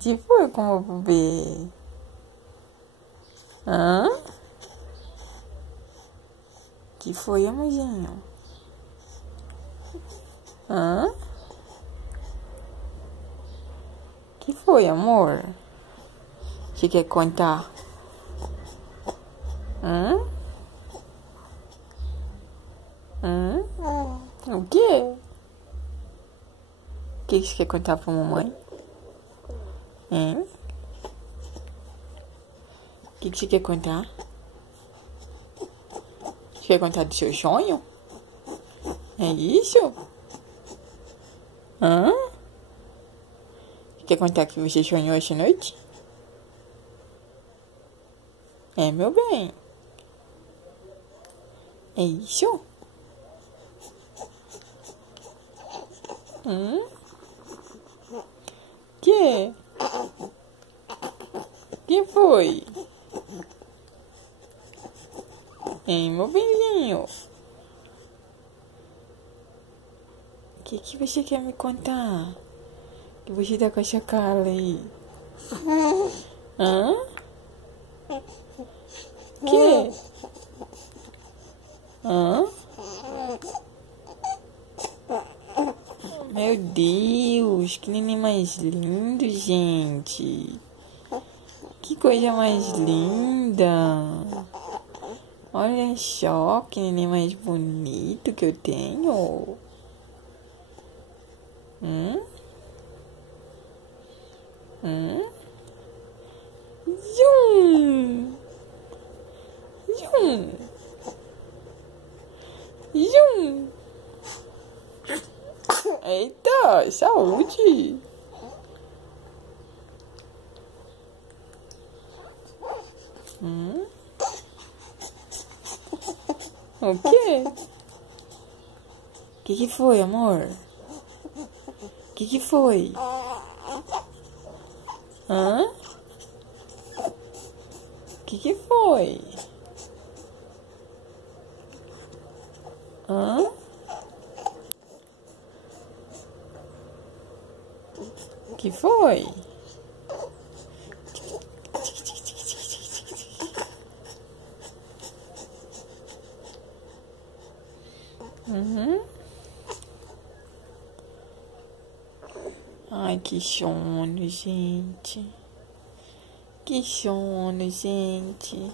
Que foi com o bebê? Hã? Que foi, amorzinho? Hã? Que foi, amor? Você quer contar? Hã? Hã? O quê? O que você quer contar pra mamãe? Hein? O que você quer contar? Você quer contar do seu sonho? É isso? Hã? Você quer contar que você sonhou essa noite? É, meu bem. É isso? Que? Que foi? Hein, meu benzinho? O que você quer me contar? Que você tá com essa cara aí? Hã? Que? Hã? Meu Deus, que neném mais lindo, gente. Que coisa mais linda. Olha só que neném mais bonito que eu tenho. Zum! Zum! Zum! Eita, saúde! O quê? Que foi, amor? Que foi? Hã? Que foi? Hã? Que foi? Ai, que sono, gente. Que sono, gente.